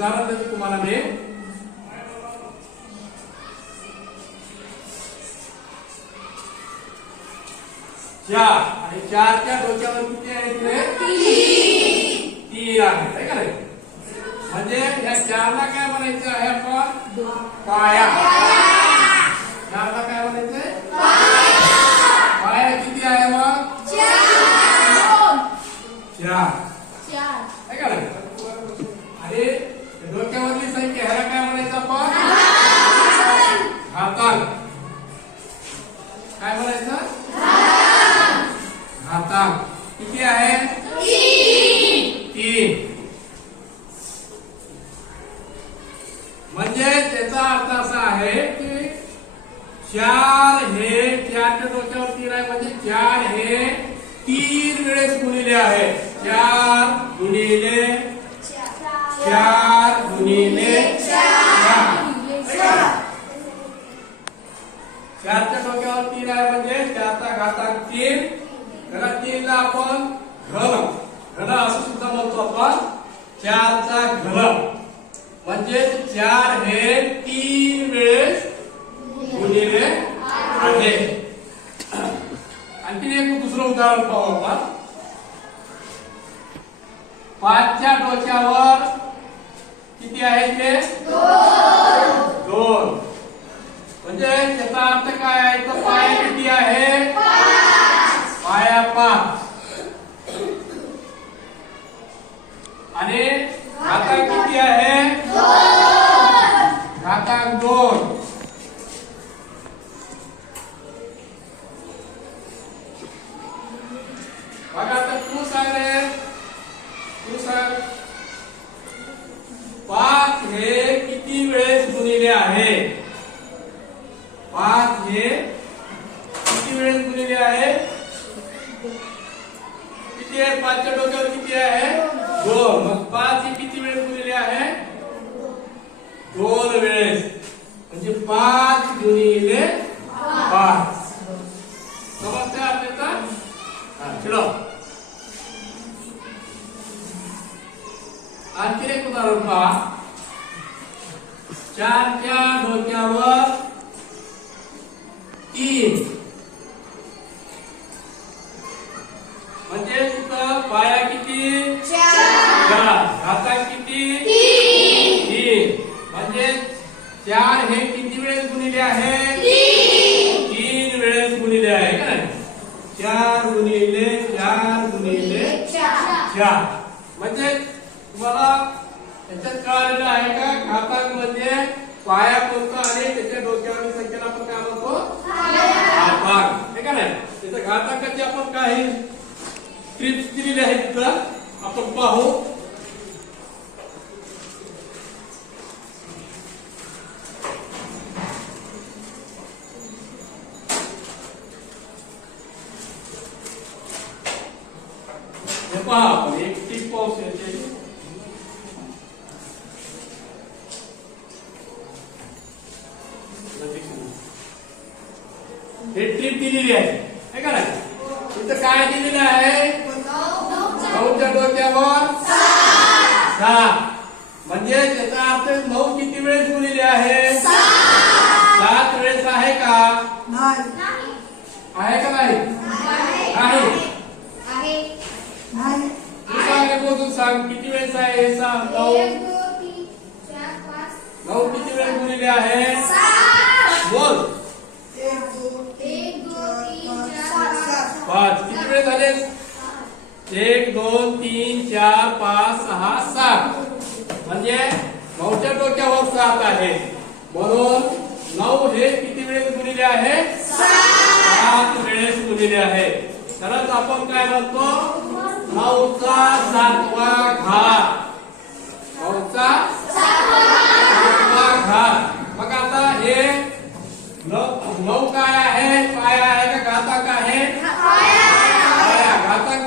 का एक उदाहरण देतो तुम्हाला मी चार आणि चारच्या डोक्यावर किती आहे इकडे तीन आहे है का नाही म्हणजे या चारला काय म्हणायचं आहे आपण पाया चारला काय म्हणायचंय पाया किती आहे मग चार है का नाही आणि डोक्यावरली संख्या ह्याला काय म्हणायचं आपण? घातांक. काय म्हणायचं? घातांक. किती आहे? तीन. म्हणजे त्याचा अर्थ असा आहे की चार हे चारच्या डोक्यावर तीन आहे म्हणजे चार हे तीन वेळेस गुणिले आहे. चार चारचा घातांक तीन त्याला तीनला आपण घन घन असं सुद्धा म्हणतो आपण चारचा घन म्हणजे चार हे तीन वेळेस गुणिले आहे. आणखी एक दुसरं उदाहरण पाहू आपण. पाचच्या डोक्यावर किती आहे ते? दोन. म्हणजे त्याचा अर्थ काय आहे? तर पाया किती आहे? पाया पाच. आणि आता किती आहे घातांक दोन बघा आता तू सांग रे तू सांग पाच हे किती वेळेस गुणिले आहे पाच हे किती वेळेस गुणिले आहे किती आहे? पाचच्या डोक्यावर किती आहे? दोन. मग पाच हे किती वेळेस गुणिले आहे? दोन वेळेस म्हणजे पाच गुणिले पाच. समजते आपल्याला? हा, चलो. आणखी एक उदाहरण पहा. चारच्या डोक्या तुम्हाला त्याच्यात कळालेलं आहे का? घातांक म्हणजे पाया कोणता आणि त्याच्या डोक्यावर संख्येला आपण काय म्हणतो? घातांक. हे का नाही? त्याच्या घातांकाची आपण काही ट्रिप्स दिलेली आहेत तिथं आपण पाहू. हे पहा आपण एक टीप पाहू दिलेली आहे. है का नाही? इथं काय दिलेलं आहे? नऊच्या डोक्यावर? सात म्हणजे त्याचा अर्थ नऊ किती वेळेस गुणिले आहे? सात वेळेस आहे का? आहे का नाही? तू सांग रे बोलून सांग किती वेळेस आहे? हे सांग नऊ एक दोन तीन चार पाच सहा सात. म्हणजे नऊच्या डोक्यावर सात आहे. म्हणून नऊ हे किती वेळेस गुणिले आहे? सात वेळेस गुणिले आहे. तरच आपण काय म्हणतो? नऊचा सातवा घा नऊचा सातवा घा मग आता हे नऊ नऊ काय आहे? पाया आहे का? घातक आहे?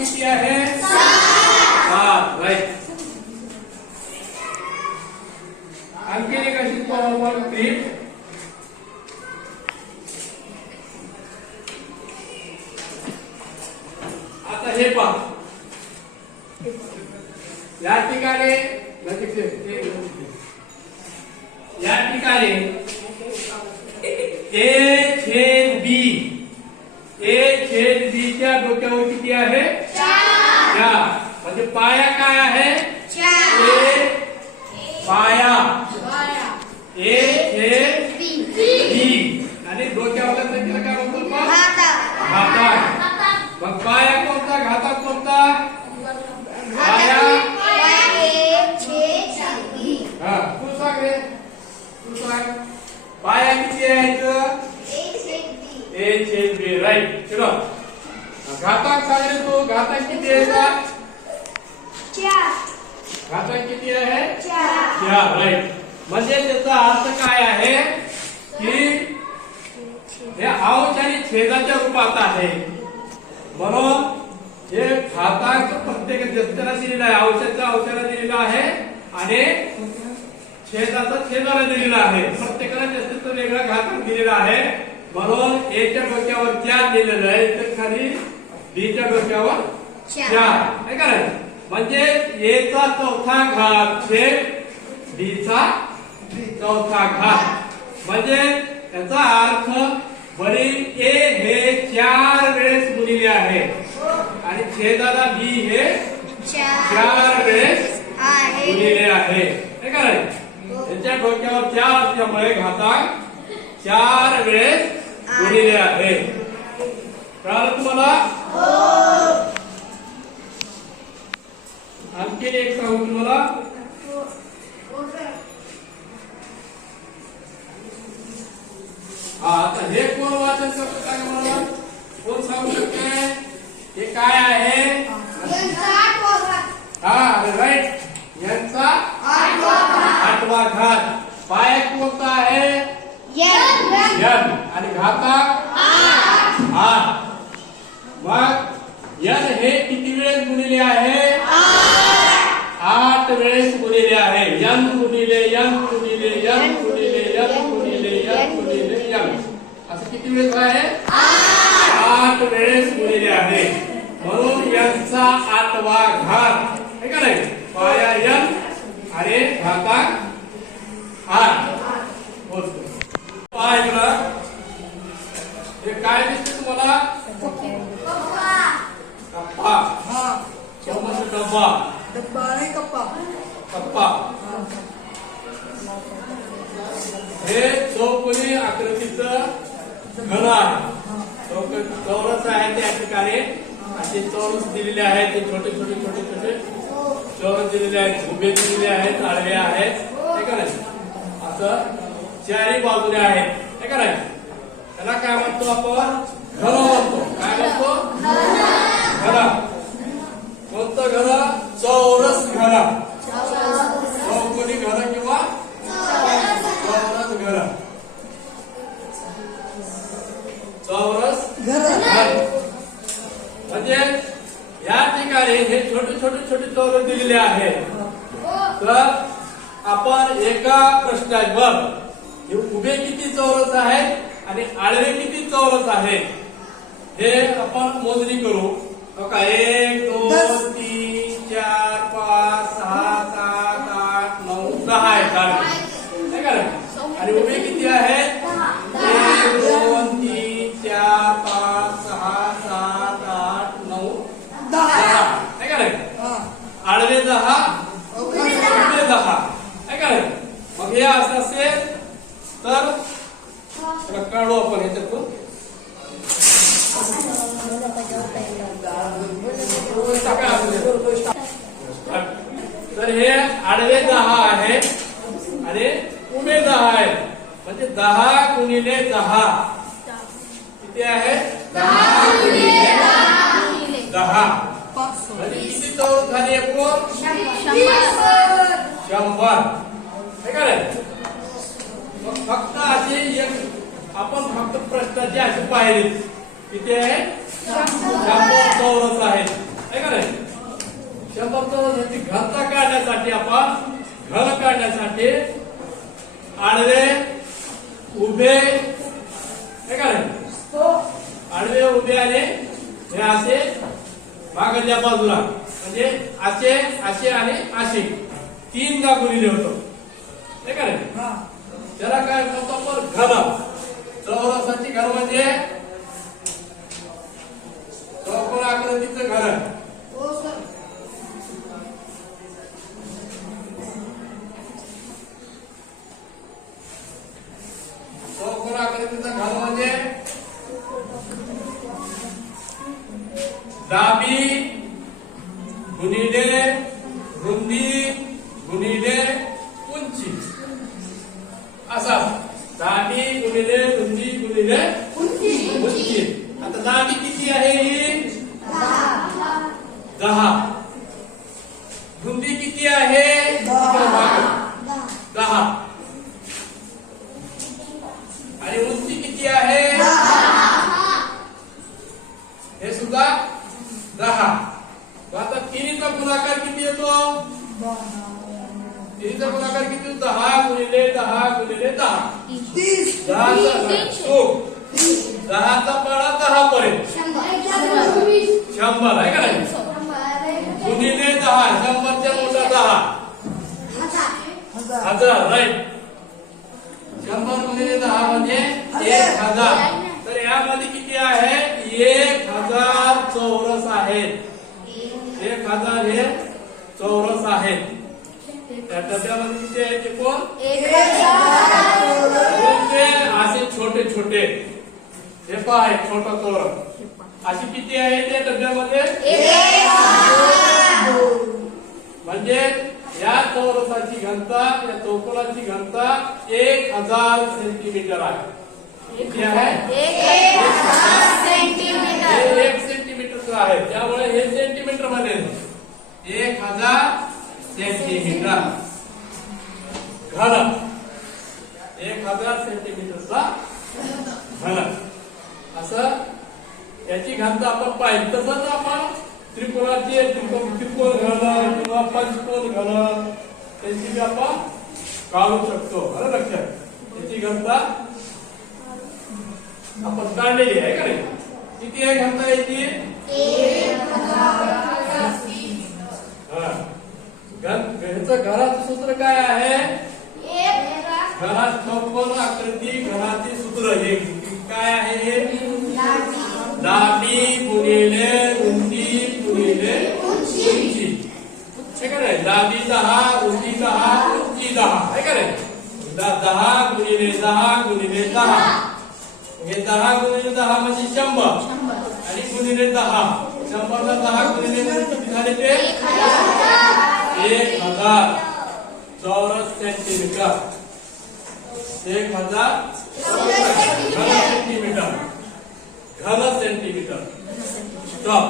किस किया है? सात। राइट। को तीन आता हे या ठिकाणी या ठिकाणी ए, छेद बी। ए, छेद बी च्या डोक्यावर किती आहे चार म्हणजे पाया काय आहे? ए पाया. A B. आणि डोक्यावर त्याला काय म्हणतो घाताक. मग पाया कोणता? घाताक कोणता? पाया हा तू सांग रे. तू सांग. पाया किती आहे इथं? ए छेद बी. राईट चलो घाताक सांग रे तू घाताक किती आहे इथं? घाताक किती आहे? चार. राईट म्हणजे त्याचा अर्थ काय आहे? की हे अंश आणि छेदाच्या रूपात आहे. म्हणून हे घातांक प्रत्येक जत्रा दिलेला आहे. औषधाचा औषधाला दिलेला आहे आणि छेदाचा छेदाला दिलेला आहे. प्रत्येकाला जास्तीचा वेगळा घातांक दिलेला आहे. म्हणून एच्या डोक्यावर चार दिलेलं आहे. तर खाली बीच्या डोक्यावर चार. आहे का? नाही म्हणजे एचा चौथा घात छेद बीचा चौथा घात. म्हणजे याचा अर्थ वरील ए हे चार वेळेस गुणिले आहे. आणि छेदाला बी हे चार वेळेस गुणिले आहे. हे का? नाही त्याच्या डोक्यावर चार असल्यामुळे घातांक चार वेळेस गुणिले आहे. कळालं तुम्हाला? आणखी एक सांगू तुम्हाला. हा आता हे कोण वाचन करतो काय मला कोण सांगू शकते? हे काय आहे? हा राईट यांचा आठवा घात. पाय कोणता आहे? आणि घाताक? आठ. मग यन हे किती वेळेस गुणिले आहे? आठ वेळेस गुणिले आहे. यन गुणिले यन गुणिले यन गुणिले यन गुणिले यन गुणिले यन असं किती वेळेस आहे? आठ वेळेस गुणिले आहे. म्हणून यांचा आठवा घात. हे का नाही? पाया यन आणि घाता आठ. मोजतो. पहा हे काय दिसते तुम्हाला कप्पा चौमस डब्बा कप्पा हे चौकोनी आकृतीचं घन आहे चौक- चौरस आहे त्या ठिकाणी असे चौरस दिलेले आहेत. ते छोटे छोटे छोटे छोटे. चौरस दिलेले आहेत. उभे दिलेले आहेत. आडवे आहेत. हे का नाही असं चारही बाजूने आहेत. हे का नाही त्याला काय म्हणतो आपण? आपण एका प्रश्नावर हे उभे किती चौरस आहेत आणि आडवे किती चौरस आहेत? हे आपण मोजणी करू. का एक दोन तीन चार पाच सहा सात आठ नऊ दहा नाही का? आणि उभे किती आहेत? एक दोन तीन चार पाच सहा सात आठ नऊ दहा. नाही का? आडवे दहा हे असं असेल तर आपण हे आडवे दहा आणि उभे दहा आहेत म्हणजे दहा गुणिले दहा. किती आहे? दहा. दहा म्हणजे किती चौरस झाली एकूण शंभर. फक्त प्रश्नाची अशी पाहिली किती आहे शंभर चौरस आहेत. का नाही? शंभर चौरस याची काढण्यासाठी आपण घर काढण्यासाठी आडवे उभे हे का नाही आडवे उभे आणि हे असे भागाचे आतल्या बाजूला म्हणजे असे असे आणि असे तीनदा गुणिले होतो हे का नाही त्याला काय म्हणतो आपण घन चौरसाची घन म्हणजे चौकोन आकृतीचं घन चौकोन आकृतीचं घन म्हणजे डाबी गुणिले रुंदी गुणिले उंची असा दाबी गुणिले रुंदी गुणिले उंची आता दाबी किती आहे ही दहा दहा. दहाचा पाडा दहा पर्यंत शंभर. आहे का नाही? गुणिले दहा शंभरच्या मोठा दहा. हजार. राईट शंभर गुणिले दहा म्हणजे एक हजार. तर यामध्ये किती आहे? एक हजार चौरस आहेत. एक हजार हे चौरस आहेत. त्या डब्यामध्ये किती आहे ते कोण? ते असे छोटे छोटे. हे एक छोटा चौरस अशी किती आहे त्या डब्यामध्ये? म्हणजे या चौरसाची घनता या चौकोनाची घनता एक हजार सेंटीमीटर आहे. किती आहे? हे एक सेंटीमीटर आहे. त्यामुळे हे सेंटीमीटरमध्ये. एक हजार सेंटीमीटर घन. एक हजार सेंटीमीटरचा घन. असं याची घनता आपण पाहिजे तसंच आपण त्रिकोणाची त्रिकोण त्रिकोण घन किंवा पंचकोन घन त्यांची बी आपण काढू शकतो. बरं लक्षात. त्याची घनता आपण काढलेली आहे का नाही? किती आहे घनता याची? घराचं सूत्र काय आहे? घरात चौकोन आकृती घराचे सूत्र हे. काय आहे हे? लांबी गुणिले रुंदी गुणिले उंची. हे का नाही लांबी दहा रुंदी दहा उंची दहा. आहे का नाही दहा गुणिले दहा गुणिले दहा. हे दहा गुणिले दहा म्हणजे शंभर. आणि गुणिले दहा. शंभरला दहा गुणिले किती झाले ते? एक हजार. चौरस सेंटीमीटर. एक हजार घन सेंटीमीटर. घन सेंटीमीटर. स्टॉप